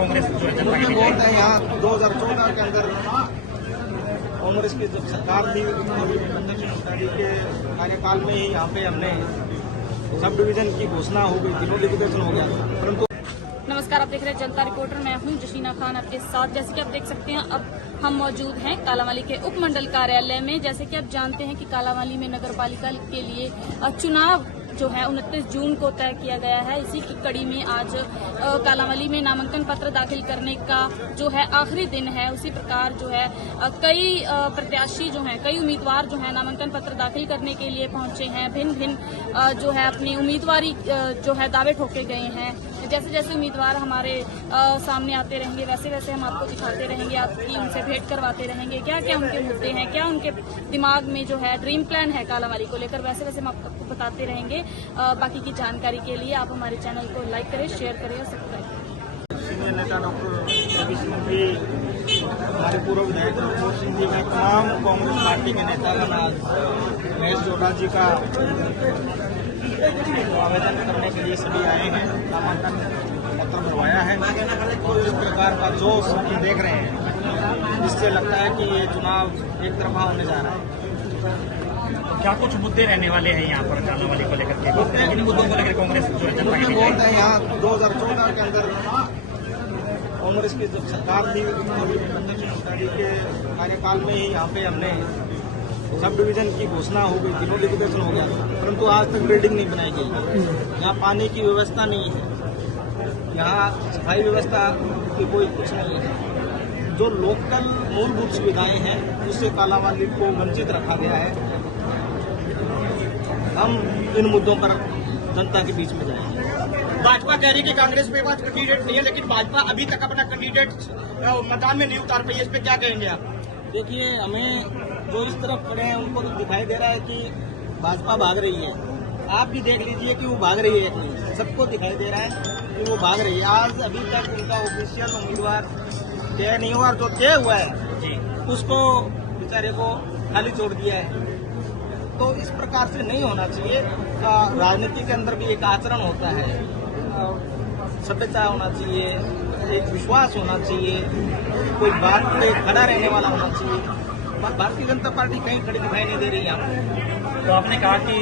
कांग्रेस बोलते हैं यहाँ 2014 के अंदर कांग्रेस की जब सरकार थी जी के कार्यकाल में ही यहाँ पे हमने सब डिवीजन की घोषणा हो गई थी, नोटिफिकेशन हो गया था, परंतु नमस्कार, आप देख रहे हैं जनता रिपोर्टर। मैं हूं जशीना खान आपके साथ। जैसे कि आप देख सकते हैं, अब हम मौजूद हैं कालांवाली के उपमंडल कार्यालय में। जैसे कि आप जानते हैं कि कालांवाली में नगर पालिका के लिए चुनाव जो है 29 जून को तय किया गया है। इसी की कड़ी में आज कालांवाली में नामांकन पत्र दाखिल करने का जो है आखिरी दिन है। उसी प्रकार जो है कई प्रत्याशी जो हैं, कई उम्मीदवार जो हैं नामांकन पत्र दाखिल करने के लिए पहुंचे हैं। भिन्न भिन्न जो है अपनी उम्मीदवारी जो है दावे ठोके गए हैं। जैसे जैसे उम्मीदवार हमारे सामने आते रहेंगे, वैसे वैसे हम आपको दिखाते रहेंगे, आपकी उनसे भेंट करवाते रहेंगे, क्या क्या उनके मुद्दे हैं, क्या उनके दिमाग में जो है ड्रीम प्लान है कालांवाली को लेकर, वैसे वैसे हम आपको बताते रहेंगे। बाकी की जानकारी के लिए आप हमारे चैनल को लाइक करें, शेयर करें और सब्सक्राइब करें। सीनियर नेता डॉक्टर रवि सिंह जी, हमारे पूर्व विधायक रघुवर सिंह जी, मैं तमाम कांग्रेस पार्टी के नेतागण आज महेश जोड़ा जी का आवेदन करने के लिए सभी आए हैं। नामांकन पत्र भरवाया है और इस प्रकार का जोश हम देख रहे हैं, जिससे लगता है कि ये चुनाव एक तरफा होने जा रहा है। क्या कुछ मुद्दे रहने वाले हैं यहाँ पर कालांवाली को लेकर के? इन मुद्दों को लेकर कांग्रेस बोलते हैं यहाँ 2014 के अंदर कांग्रेस की जब सरकार थी जी के कार्यकाल में ही यहाँ पे हमने सब डिवीजन की घोषणा हो गई थी, नोटिफिकेशन हो गया था, परंतु आज तक बिल्डिंग नहीं बनाई गई। यहाँ पानी की व्यवस्था नहीं है, यहाँ सफाई व्यवस्था की कोई कुछ नहीं है। जो लोकल मूलभूत सुविधाएं हैं उससे कालांवाली को वंचित रखा गया है। हम इन मुद्दों पर जनता के बीच में जाएंगे। भाजपा कह रही है कि कांग्रेस के पास कैंडिडेट नहीं है, लेकिन भाजपा अभी तक अपना कैंडिडेट मैदान में नहीं उतार पाई है। इस पे क्या कहेंगे आप? देखिए, हमें जो इस तरफ खड़े हैं उनको तो दिखाई दे रहा है कि भाजपा भाग रही है। आप भी देख लीजिए कि वो भाग रही है कि नहीं, सबको दिखाई दे रहा है कि वो भाग रही है। आज अभी तक उनका ऑफिशियल उम्मीदवार तय नहीं हुआ, जो तय हुआ है उसको बेचारे को खाली छोड़ दिया है। तो इस प्रकार से नहीं होना चाहिए। राजनीति के अंदर भी एक आचरण होता है, सभ्यता होना चाहिए, एक विश्वास होना चाहिए, कोई बात पे खड़ा रहने वाला होना चाहिए। भारतीय जनता पार्टी कहीं खड़ी दिखाई नहीं दे रही है। तो आपने कहा कि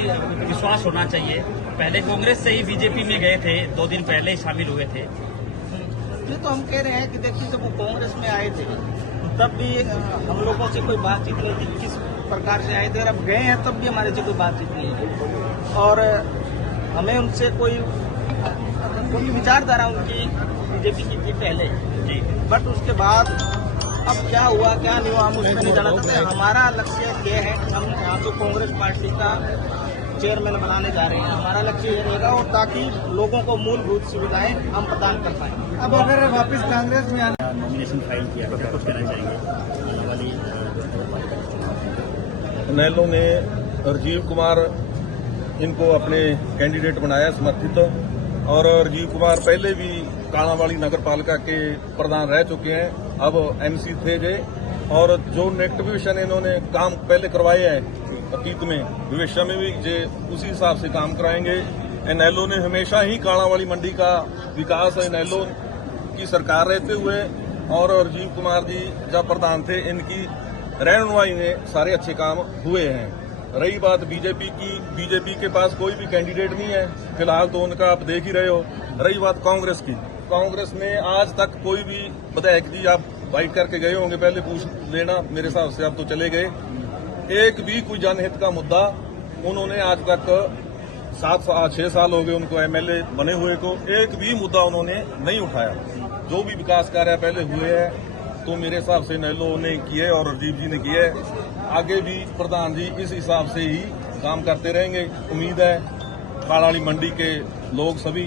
विश्वास होना चाहिए। पहले कांग्रेस से ही बीजेपी में गए थे, 2 दिन पहले ही शामिल हुए थे। ये तो हम कह रहे हैं कि देखिए, जब वो कांग्रेस में आए थे तब भी हम लोगों से कोई बातचीत नहीं थी, किस प्रकार से आए थे। अब गए हैं तब भी हमारे से कोई बातचीत नहीं है और हमें उनसे कोई विचारधारा उनकी बीजेपी की थी पहले जी, बट उसके बाद अब क्या हुआ क्या नहीं हुआ हम उसमें नहीं जाना चाहते। हमारा लक्ष्य ये है कि हम यहाँ तो कांग्रेस पार्टी का चेयरमैन बनाने जा रहे हैं। हमारा लक्ष्य ये रहेगा और ताकि लोगों को मूलभूत सुविधाएं हम प्रदान कर पाए। अब अगर वापस कांग्रेस में नॉमिनेशन फाइल किया, क्या कुछ कहना चाहेंगे? इनेलो ने राजीव कुमार इनको अपने कैंडिडेट बनाया समर्थित, और राजीव कुमार पहले भी कालांवाली नगर पालिका के प्रधान रह चुके हैं। अब एमसी थे जे, और जो नेगेटिव विषय इन्होंने काम पहले करवाए हैं अतीत में, भविष्य में भी जे उसी हिसाब से काम कराएंगे। इनेलो ने हमेशा ही कालांवाली मंडी का विकास इनेलो की सरकार रहते हुए और राजीव कुमार जी जब प्रधान थे, इनकी रहनुमाई में सारे अच्छे काम हुए हैं। रही बात बीजेपी की, बीजेपी के पास कोई भी कैंडिडेट नहीं है फिलहाल, तो उनका आप देख ही रहे हो। रही बात कांग्रेस की, कांग्रेस में आज तक कोई भी विधायक जी आप बाइट करके गए होंगे, पहले पूछ लेना, मेरे हिसाब से आप तो चले गए। एक भी कोई जनहित का मुद्दा उन्होंने आज तक 6 साल हो गए उनको एमएलए बने हुए को, एक भी मुद्दा उन्होंने नहीं उठाया। जो भी विकास कार्य पहले हुए हैं तो मेरे हिसाब से इनेलो ने किए और राजीव जी ने किए। आगे भी प्रधान जी इस हिसाब से ही काम करते रहेंगे। उम्मीद है कालांवाली मंडी के लोग सभी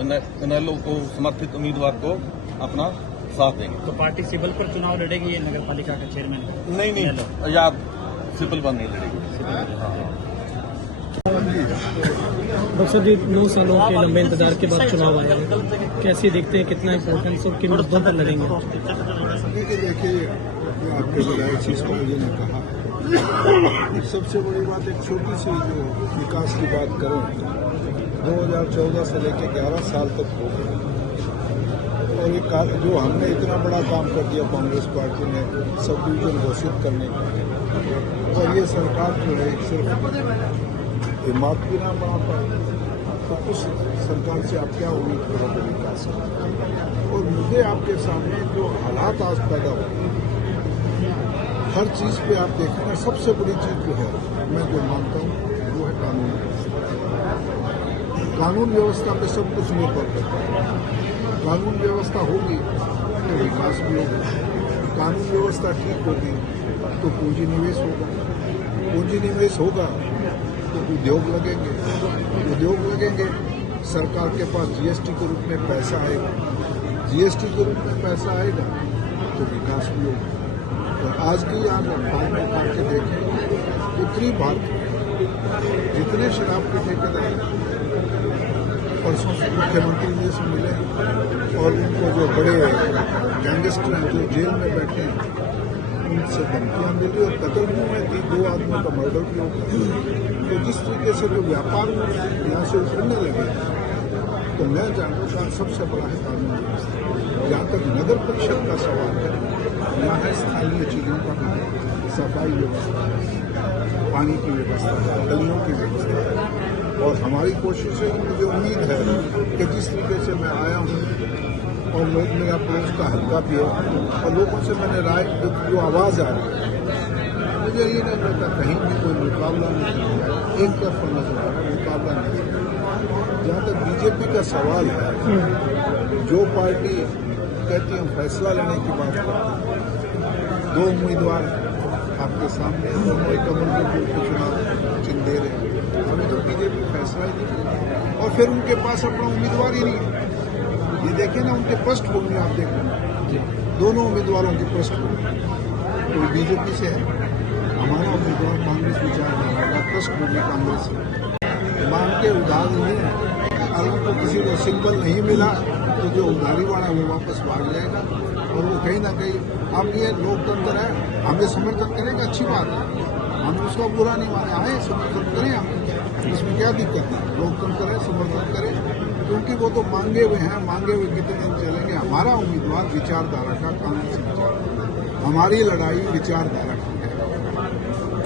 इनेलो को समर्थित उम्मीदवार को अपना साथ देंगे। तो पार्टी सिविल पर चुनाव लड़ेगी ये नगर पालिका का चेयरमैन? नहीं, याद सिविल पर नहीं लड़ेगी। डॉक्टर जी, 9 सालों के लंबे इंतजार के बाद चुनाव आया है, कैसे देखते हैं, कितना इम्पोर्टेंस और किन मुद्दों पर लड़ेंगे? देखिए, आपके विधायक चीज को मुझे ने कहा, सबसे बड़ी बात एक छोटी सी जो विकास की बात करें, 2014 से लेकर 11 साल तक हो गए और एक जो हमने इतना बड़ा काम कर दिया कांग्रेस पार्टी ने सब डिवीजन घोषित करने का, और ये सरकार जो है सिर्फ हिम्मत भी ना बना पाई, तो उस सरकार से आप क्या उम्मीद करोगे विकास का। और मुझे आपके सामने जो हालात आज पैदा हुए, हर चीज़ पे आप देखें ना, सबसे बड़ी चीज़ जो है मैं जो मानता हूँ वो है कानून व्यवस्था। कानून व्यवस्था पे सब कुछ निर्भर करता है। कानून व्यवस्था होगी तो विकास भी होगा, कानून व्यवस्था ठीक होगी तो पूंजी निवेश होगा, पूंजी निवेश होगा तो उद्योग लगेंगे, उद्योग लगेंगे, सरकार के पास जीएसटी के रूप में पैसा आएगा, जीएसटी के रूप में पैसा आएगा तो विकास भी होगा। तो आज की आज अखबार में उठा के देखें, उत्तरी भारत जितने शराब के ठेकेदार परसों से मुख्यमंत्री जी से मिले और उनको जो बड़े गैंगस्टर हैं जो जेल में बैठे हैं उनसे धमकियां मिली और कत्ल भी हुए, 2 आदमियों का मर्डर भी होगा। तो जिस तरीके से जो व्यापार यहाँ से उठने लगे, तो मैं जानता सबसे बड़ा है कानून व्यवस्था। जहाँ तक नगर परिषद का सवाल है, यहाँ है स्थानीय चीजों का भी, सफाई व्यवस्था, पानी की व्यवस्था, गलियों की व्यवस्था। और हमारी कोशिश है, मुझे उम्मीद है कि जिस तरीके से मैं आया हूँ और मेरा पड़ोस का हल्का भी है और लोगों से मैंने राय जो आवाज़ आ रही है, मुझे ये नहीं लगता कहीं भी कोई मुकाबला नहीं है, एक तरफ नजर आ रहा है, मुकाबला नहीं है। जहाँ तक बीजेपी का सवाल है, जो पार्टी कहती है फैसला लेने की बात करती है, 2 उम्मीदवार आपके सामने, दोनों एक कमल के फूल को चुनाव चिन्ह दे रहे हैं, अभी तो बीजेपी फैसला ही नहीं, और फिर उनके पास अपना उम्मीदवार ही नहीं है। ये देखें ना, उनके पृष्ठभूमि आप देखें, दोनों उम्मीदवारों की पृष्ठभूमि तो बीजेपी से है, हमारा उम्मीदवार कांग्रेस विचारधारा का, पृष्ठभूमि कांग्रेस है। मांग के उधार नहीं है, अगर उनको किसी को सिंबल नहीं मिला तो जो उधारी वाला है वो वापस भाग जाएगा, और वो कहीं ना कहीं, अब ये लोकतंत्र है, हमें समर्थन करेंगे, अच्छी बात है, हम उसका बुरा नहीं माने, आए समर्थन करें, हम इसमें क्या दिक्कत है, लोकतंत्र है, समर्थन करें, क्योंकि वो तो मांगे हुए हैं, मांगे हुए कितने दिन चलेंगे। हमारा उम्मीदवार विचारधारा का, कांग्रेस विचार, हमारी लड़ाई विचारधारा की है,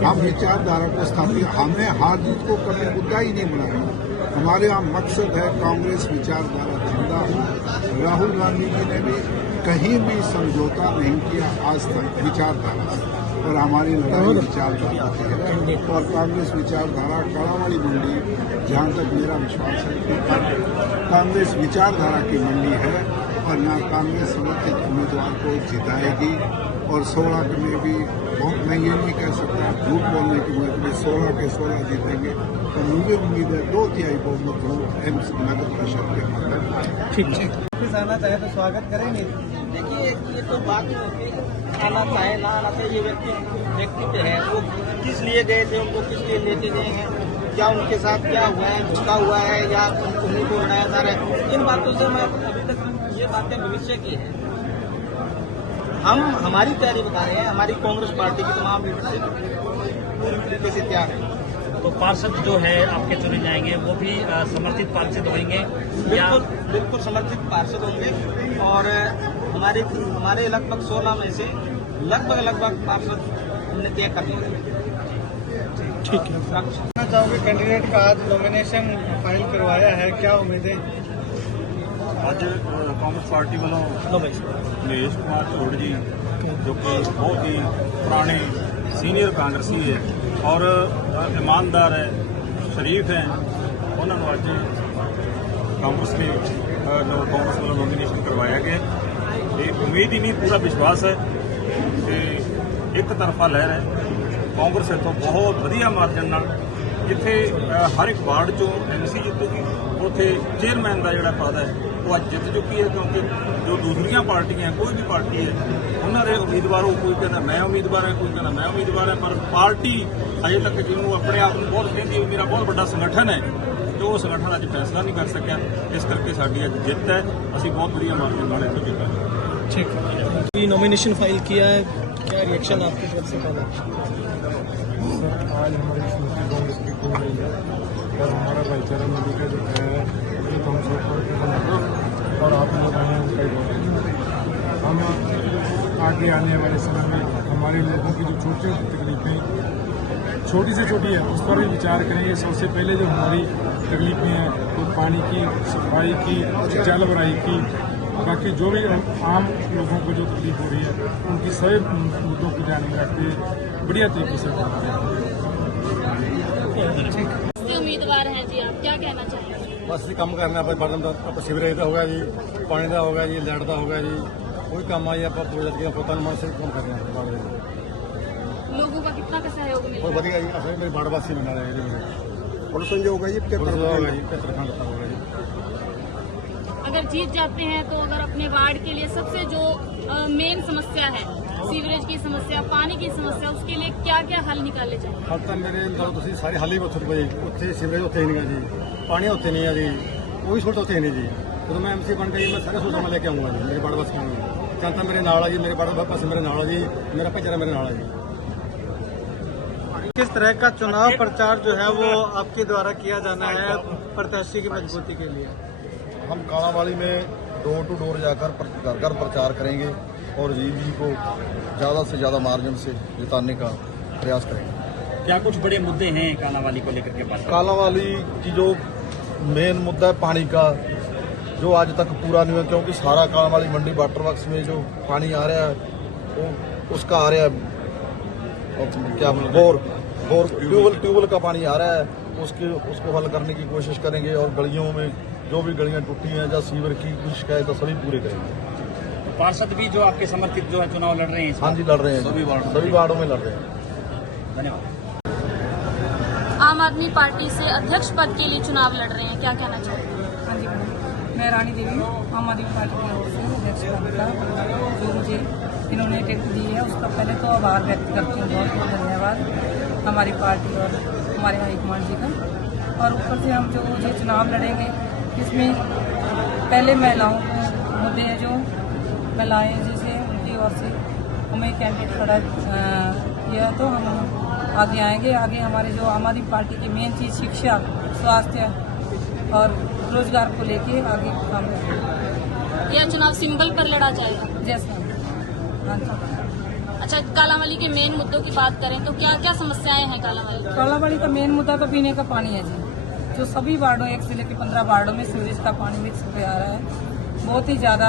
हम विचारधारा को स्थापित, हमें हार जीत को कभी मुद्दा ही नहीं बनाना, हमारे यहाँ मकसद है कांग्रेस विचारधारा जिंदा हो। राहुल गांधी जी ने भी कहीं भी समझौता नहीं किया आज तक विचारधारा से, और हमारी लड़ाई विचारधारा की है, और कांग्रेस विचारधारा कालावाड़ी मंडी, जहाँ तक मेरा विश्वास है कि कांग्रेस विचारधारा की मंडी है, और यहाँ कांग्रेस समर्थित उम्मीदवार को जिताएगी, और 16 में भी मैं ये नहीं कह सकता, झूठ बोलने की वजह में 16 के 16 जीतेंगे, तो मुझे उम्मीद है 2/3 बहुमत हो एम्स नगर परिषद के माध्यम। ठीक है, वापस आना चाहे तो स्वागत करेंगे। देखिए, ये तो बात नहीं होती, आना चाहे ना आना चाहिए, व्यक्ति पे है, वो किस लिए गए थे, उनको किस लिए लेके गए हैं, क्या उनके साथ क्या हुआ है, झुका हुआ है या उन्हीं को बनाया जा रहा है, इन बातों से मैं अभी तक ये बातें भविष्य की है। हम हमारी तैयारी बता रहे हैं, हमारी कांग्रेस पार्टी की तमाम लीडरशिप पूरी तरीके से तैयार है। तो पार्षद जो है आपके चुने जाएंगे वो भी समर्थित पार्षद होंगे, बिल्कुल समर्थित पार्षद होंगे, और हमारे लगभग 16 में से लगभग पार्षद हमने तय कर लिया। ठीक है। कहना चाहोगे, कैंडिडेट का आज नॉमिनेशन फाइल करवाया है, क्या उम्मीदें? ਅੱਜ ਕਾਂਗਰਸ ਪਾਰਟੀ ਵੱਲੋਂ ਮਹੇਸ਼ ਕੁਮਾਰ ਝੋੜ ਜੀ ਜੋ ਕਿ ਬਹੁਤ ਹੀ ਪੁਰਾਣੇ ਸੀਨੀਅਰ ਕਾਂਗਰਸੀ ਹੈ ਔਰ ईमानदार है, शरीफ हैं, उन्होंने ਅੱਜ ਕਾਂਗਰਸ ਨੇ ਕਾਂਗਰਸ ਵੱਲੋਂ ਨੋਮੀਨੇਸ਼ਨ ਕਰਵਾਇਆ ਗਿਆ। ਇਹ ਉਮੀਦ ਹੀ ਨਹੀਂ, ਪੂਰਾ ਵਿਸ਼ਵਾਸ ਹੈ ਕਿ ਇੱਕ ਤਰਫਾ ਲਹਿਰ ਹੈ। ਕਾਂਗਰਸ ਇੱਥੋਂ ਬਹੁਤ ਵਧੀਆ ਮਾਰਜਨ ਨਾਲ, ਜਿੱਥੇ ਹਰ ਇੱਕ ਵਾਰਡ ਚੋਂ ਐਮਸੀ ਜਿੱਤੂਗੀ, ਉੱਥੇ ਚੇਅਰਮੈਨ ਦਾ ਜਿਹੜਾ ਪਦ ਹੈ ਉਹ ਅੱਜ ਜਿੱਤ ਚੁੱਕੀ ਹੈ, ਕਿਉਂਕਿ ਜੋ ਦੂਸਰੀਆਂ ਪਾਰਟੀਆਂ, ਕੋਈ ਵੀ ਪਾਰਟੀ ਹੈ, ਉਹਨਾਂ ਦੇ ਉਮੀਦਵਾਰ, ਉਹ ਕੋਈ ਕਹਿੰਦਾ ਮੈਂ ਉਮੀਦਵਾਰ ਹਾਂ, ਕੋਈ ਕਹਿੰਦਾ ਮੈਂ ਉਮੀਦਵਾਰ ਹਾਂ, ਪਰ ਪਾਰਟੀ ਅਜੇ ਤੱਕ ਜਿਹਨੂੰ ਆਪਣੇ ਆਪ ਨੂੰ ਬਹੁਤ ਕਹਿੰਦੀ ਹੈ ਮੇਰਾ ਬਹੁਤ ਵੱਡਾ ਸੰਗਠਨ ਹੈ, ਤੇ ਉਹ ਸੰਗਠਨ ਅੱਜ ਫੈਸਲਾ ਨਹੀਂ ਕਰ ਸਕਿਆ, ਇਸ ਕਰਕੇ ਸਾਡੀ ਅੱਜ ਜਿੱਤ ਹੈ। ਅਸੀਂ ਬਹੁਤ ਵਧੀਆ ਮਾਰਜਨ ਨਾਲ ਇੱਥੋਂ ਜਿੱਤਾਂਗੇ। ठीक है, नॉमिनेशन फाइल किया है, क्या रिएक्शन आपकी तरफ से पहले? सर, आज हमारी स्मृति कांग्रेस की खुल रही है और हमारा भाईचारा मिली का जो है, तो हम सब और आप लोग आए हैं उनका ही बहुत धन्यवाद। हम आगे आने वाले समय में हमारे लोगों की जो छोटी छोटी तकलीफें छोटी से छोटी है उस पर भी विचार करेंगे। सबसे पहले जो हमारी तकलीफें हैं वो पानी की, सफाई की, जल भराई की, बाकी जो भी आम लोगों को जो तकलीफ हो रही है उनकी सभी मुद्दों को ध्यान में रखते हुए बढ़िया तरीके से काम करें। उम्मीदवार हैं जी, आप क्या कहना चाहेंगे? बस काम करना आप सीवरेज का होगा जी, पानी का होगा जी, लाइट का होगा जी, कोई काम आई आप पोता मन से काम करना। लोगों का कितना का सहयोग मिला? बहुत बढ़िया जी, असली मेरे बाड़वासी बना रहे हैं जी। पुलिस होगा जी, होगा जी, 75 होगा जी। अगर जीत जाते हैं तो अगर अपने वार्ड के लिए सबसे जो मेन समस्या है, सीवरेज की समस्या, पानी की समस्या, उसके लिए क्या क्या हल निकाले जाए? हल तो मेरे तुम सारे हल ही उत्थे सीवरेज उत्थे ही नहीं है जी, पानी उत्थे नहीं है जी, कोई सूरत उत्थे नहीं जी। तो मैं MC बन गई, मैं सारे सूरत में लेके आऊँगा जी। मेरे बाड़वास की जनता मेरे नाल है जी, मेरे बाड़वास मेरे नाल है जी, मेरा भाईचारा मेरे नाल है जी। किस तरह का चुनाव प्रचार जो है वो आपके द्वारा किया जाना है प्रत्याशी की मजबूती के लिए? हम कालांवाली में डोर टू डोर जाकर घर घर प्रचार करेंगे और अजीब जी को ज़्यादा से ज़्यादा मार्जिन से जिताने का प्रयास करेंगे। क्या कुछ बड़े मुद्दे हैं कालांवाली को लेकर के पास? कालांवाली की जो मेन मुद्दा है पानी का, जो आज तक पूरा नहीं हुआ, क्योंकि सारा कालांवाली मंडी वाटर वर्क्स में जो पानी आ रहा है वो उसका आ रहा है क्या ट्यूबवेल का पानी आ रहा है, उसको हल करने की कोशिश करेंगे। और गलियों में जो भी गलियां टूटी हैं या सीवर की कुछ शिकायत सभी पूरे करेंगे। पार्षद भी जो आपके समर्थित जो है चुनाव लड़ रहे हैं? हाँ जी, लड़ रहे हैं, सभी वार्डों में लड़ रहे हैं। धन्यवाद। आम आदमी पार्टी से अध्यक्ष पद के लिए चुनाव लड़ रहे हैं, क्या कहना चाहेंगे? हाँ जी मैडम, मैं रानी देवी आम आदमी पार्टी की ओर से अध्यक्ष पद का जो मुझे इन्होंने टिकट दी है उसका पहले तो आभार व्यक्त करती हूँ। बहुत बहुत धन्यवाद हमारी पार्टी और हमारे हाईकमान जी का। और ऊपर से हम जो मुझे चुनाव लड़ेंगे इसमें पहले महिलाओं को मुद्दे हैं, जो महिलाएँ जैसे उनकी ओर से हमें कैंडिडेट खड़ा किया तो हम आगे आएंगे। आगे हमारे जो आम आदमी पार्टी की मेन चीज़ शिक्षा, स्वास्थ्य और रोजगार को लेके आगे काम करेंगे। यह चुनाव सिंबल पर लड़ा जाएगा? जैसा हाँ जी। अच्छा, कालांवाली के मेन मुद्दों की बात करें तो क्या क्या समस्याएं हैं कालांवाली? कालांवाली का मेन मुद्दा तो पीने का पानी है जी, जो सभी वार्डों 1 से लेकर 15 वार्डों में सीवरेज का पानी मिक्स होकर आ रहा है। बहुत ही ज़्यादा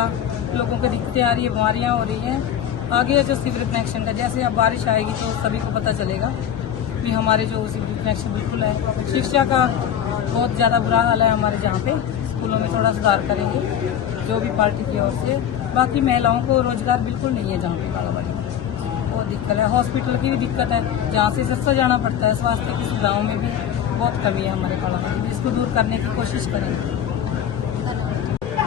लोगों को दिक्कतें आ रही है, बीमारियाँ हो रही हैं। आगे जो सीवरेज कनेक्शन का, जैसे अब बारिश आएगी तो सभी को पता चलेगा कि हमारे जो सीवरेज कनेक्शन बिल्कुल है। शिक्षा का बहुत ज़्यादा बुरा हाल है हमारे, जहाँ पे स्कूलों में थोड़ा सुधार करेंगे जो भी पार्टी की ओर से। बाकी महिलाओं को रोजगार बिल्कुल नहीं है जहाँ पे कालांवाली में, बहुत दिक्कत है। हॉस्पिटल की भी दिक्कत है, जहाँ से सस्ता जाना पड़ता है। स्वास्थ्य की सुविधाओं में भी बहुत कमी है हमारे कालांवाली में, इसको दूर करने की कोशिश करेंगे।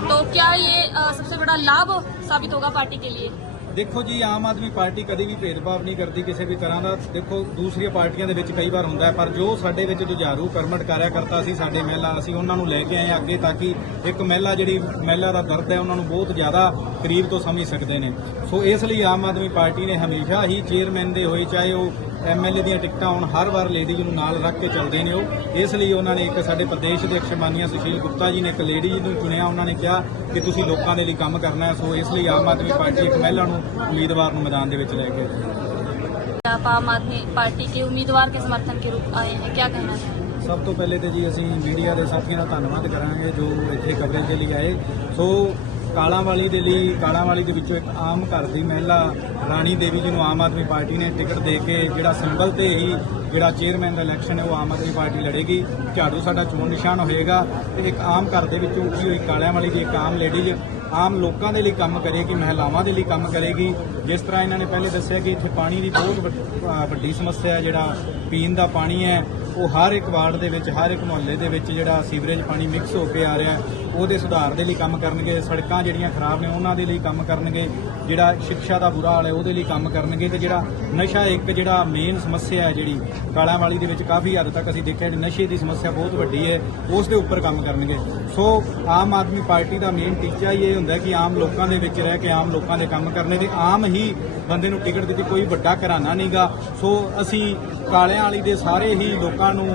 तो क्या ये सबसे बड़ा लाभ साबित होगा पार्टी के लिए? देखो जी, आम आदमी पार्टी कभी भी भेदभाव नहीं करती ਕਿਸੇ ਵੀ ਤਰ੍ਹਾਂ ਦਾ। ਦੇਖੋ ਦੂਸਰੀਆਂ ਪਾਰਟੀਆਂ ਦੇ ਵਿੱਚ ਕਈ ਵਾਰ ਹੁੰਦਾ ਹੈ, ਪਰ ਜੋ ਸਾਡੇ ਵਿੱਚ ਜੁਝਾਰੂ ਕਰਮਟ ਕਾਰਿਆਕਰਤਾ ਸੀ, ਸਾਡੇ ਮਹਿਲਾ, ਅਸੀਂ ਉਹਨਾਂ ਨੂੰ ਲੈ ਕੇ ਆਏ ਅੱਗੇ ਤਾਂ ਕਿ ਇੱਕ ਮਹਿਲਾ ਜਿਹੜੀ ਮਹਿਲਾ ਦਾ ਦਰਦ ਹੈ ਉਹਨਾਂ ਨੂੰ ਬਹੁਤ ਜ਼ਿਆਦਾ ਕਰੀਬ ਤੋਂ ਸਮਝ ਸਕਦੇ ਨੇ। ਸੋ ਇਸ ਲਈ ਆਮ ਆਦਮੀ ਪਾਰਟੀ ਨੇ ਹਮੇਸ਼ਾ ਹੀ ਚੇਅਰਮੈਨ ਦੇ ਹੋਏ, ਚਾਹੇ ਉਹ MLA ਦੀਆਂ ਟਿਕਟਾਂ ਹੁਣ ਹਰ ਵਾਰ ਲੇਡੀਜ਼ ਨੂੰ ਨਾਲ ਰੱਖ ਕੇ ਚੱਲਦੇ ਨੇ ਉਹ। ਇਸ ਲਈ ਉਹਨਾਂ ਨੇ ਇੱਕ ਸਾਡੇ ਪ੍ਰਦੇਸ਼ ਦੇ ਮਾਨनीय ਸੁਸ਼ੀਲ ਗੁਪਤਾ ਜੀ ਨੇ ਇੱਕ ਲੇਡੀ ਨੂੰ ਚੁਣਿਆ। ਉਹਨਾਂ ਨੇ ਕਿਹਾ ਕਿ ਤੁਸੀਂ ਲੋਕਾਂ ਦੇ ਲਈ ਕੰਮ ਕਰਨਾ ਹੈ। ਸੋ ਇਸ ਲਈ ਆਮ ਆਦਮੀ ਪਾਰਟੀ ਇੱਕ ਮਹਿਲਾ ਨੂੰ उम्मीदवार मैदान लेके आप आम आदमी पार्टी के उम्मीदवार के समर्थन के रूप आए हैं, क्या कहना है? सब तो पहले तो जी असी मीडिया के साथियों का धन्यवाद करांगे जो इतने कवरेज के लिए आए। सो कालांवाली के लिए, कालांवाली के विचों एक आम घर की महिला रानी देवी जी को आम आदमी पार्टी ने टिकट दे के जिहड़ा सिंबल ते ही जिहड़ा चेयरमैन का इलैक्शन है वो आम आदमी पार्टी लड़ेगी। झाड़ू साडा चोण निशान होएगा ते एक आम घर के विचों उठी हुई कालांवाली की एक आम लेडीज आम लोगों के लिए काम करेगी, महिलावां के लिए काम करेगी। जिस तरह इन्होंने पहले दसिया कि इत्थे पानी की बहुत वड्डी समस्या है, जिहड़ा पीण दा पानी है वो हर एक वार्ड दे विच, हर एक मुहल्ले दे विच जिहड़ा सीवरेज पानी मिक्स होकर आ रहा है ਉਹਦੇ ਸੁਧਾਰ ਦੇ ਲਈ ਕੰਮ ਕਰਨਗੇ। ਸੜਕਾਂ ਜਿਹੜੀਆਂ ਖਰਾਬ ਨੇ ਉਹਨਾਂ ਦੇ ਲਈ ਕੰਮ ਕਰਨਗੇ। ਜਿਹੜਾ ਸਿੱਖਿਆ ਦਾ ਬੁਰਾ ਹਾਲ ਹੈ ਉਹਦੇ ਲਈ ਕੰਮ ਕਰਨਗੇ। ਤੇ ਜਿਹੜਾ ਨਸ਼ਾ ਇੱਕ ਜਿਹੜਾ ਮੇਨ ਸਮੱਸਿਆ ਹੈ ਜਿਹੜੀ ਕਾਲਾਂਵਾਲੀ ਦੇ ਵਿੱਚ ਕਾਫੀ ਹੱਦ ਤੱਕ ਅਸੀਂ ਦੇਖਿਆ ਨਸ਼ੇ ਦੀ ਸਮੱਸਿਆ ਬਹੁਤ ਵੱਡੀ ਹੈ, ਉਸ ਦੇ ਉੱਪਰ ਕੰਮ ਕਰਨਗੇ। ਸੋ ਆਮ ਆਦਮੀ ਪਾਰਟੀ ਦਾ ਮੇਨ ਟੀਚਾ ਹੀ ਇਹ ਹੁੰਦਾ ਕਿ ਆਮ ਲੋਕਾਂ ਦੇ ਵਿੱਚ ਰਹਿ ਕੇ ਆਮ ਲੋਕਾਂ ਦੇ ਕੰਮ ਕਰਨੇ ਤੇ ਆਮ ਹੀ ਬੰਦੇ ਨੂੰ ਟਿਕਟ ਦਿੱਤੀ, ਕੋਈ ਵੱਡਾ ਘਰਾਣਾ ਨਹੀਂਗਾ। ਸੋ ਅਸੀਂ ਕਾਲਿਆਂ ਵਾਲੀ ਦੇ ਸਾਰੇ ਹੀ ਲੋਕਾਂ ਨੂੰ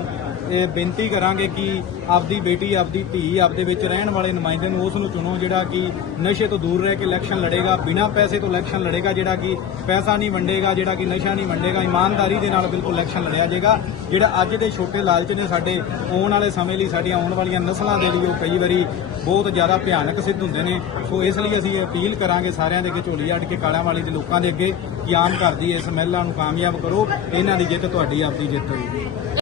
ਇਹ ਬੇਨਤੀ ਕਰਾਂਗੇ ਕਿ ਆਪਦੀ ਬੇਟੀ, ਆਪਦੀ ਧੀ, ਆਪਦੇ ਵਿੱਚ ਰਹਿਣ ਵਾਲੇ ਨੁਮਾਇੰਦੇ ਨੂੰ ਉਸ ਨੂੰ ਚੁਣੋ ਜਿਹੜਾ ਕਿ ਨਸ਼ੇ ਤੋਂ ਦੂਰ ਰਹਿ ਕੇ ਇਲੈਕਸ਼ਨ ਲੜੇਗਾ, ਬਿਨਾਂ ਪੈਸੇ ਤੋਂ ਇਲੈਕਸ਼ਨ ਲੜੇਗਾ, ਜਿਹੜਾ ਕਿ ਪੈਸਾ ਨਹੀਂ ਵੰਡੇਗਾ, ਜਿਹੜਾ ਕਿ ਨਸ਼ਾ ਨਹੀਂ ਵੰਡੇਗਾ, ਇਮਾਨਦਾਰੀ ਦੇ ਨਾਲ ਬਿਲਕੁਲ ਇਲੈਕਸ਼ਨ ਲੜਿਆ ਜਾਏਗਾ। ਜਿਹੜਾ ਅੱਜ ਦੇ ਛੋਟੇ ਲਾਲਚ ਨੇ ਸਾਡੇ ਆਉਣ ਵਾਲੇ ਸਮੇਂ ਲਈ, ਸਾਡੀਆਂ ਆਉਣ ਵਾਲੀਆਂ ਨਸਲਾਂ ਦੇ ਲਈ ਉਹ ਕਈ ਵਾਰੀ ਬਹੁਤ ਜ਼ਿਆਦਾ ਭਿਆਨਕ ਸਿੱਧ ਹੁੰਦੇ ਨੇ। ਸੋ ਇਸ ਲਈ ਅਸੀਂ ਅਪੀਲ ਕਰਾਂਗੇ ਸਾਰਿਆਂ ਦੇ ਅੱਗੇ, ਝੋਲੀ ਅੱਡ ਕੇ ਕਾਲਾਂਵਾਲੀ ਦੇ ਲੋਕਾਂ ਦੇ ਅੱਗੇ ਕਿ ਆਮ ਘਰ ਦੀ ਇਸ ਮਹਿਲਾ ਨੂੰ ਕਾਮਯਾਬ ਕਰੋ। ਇਹਨਾਂ ਦੀ ਜਿੱਤ ਤੁਹਾਡੀ ਆਪਦੀ ਜਿੱਤ ਹੋਏਗੀ।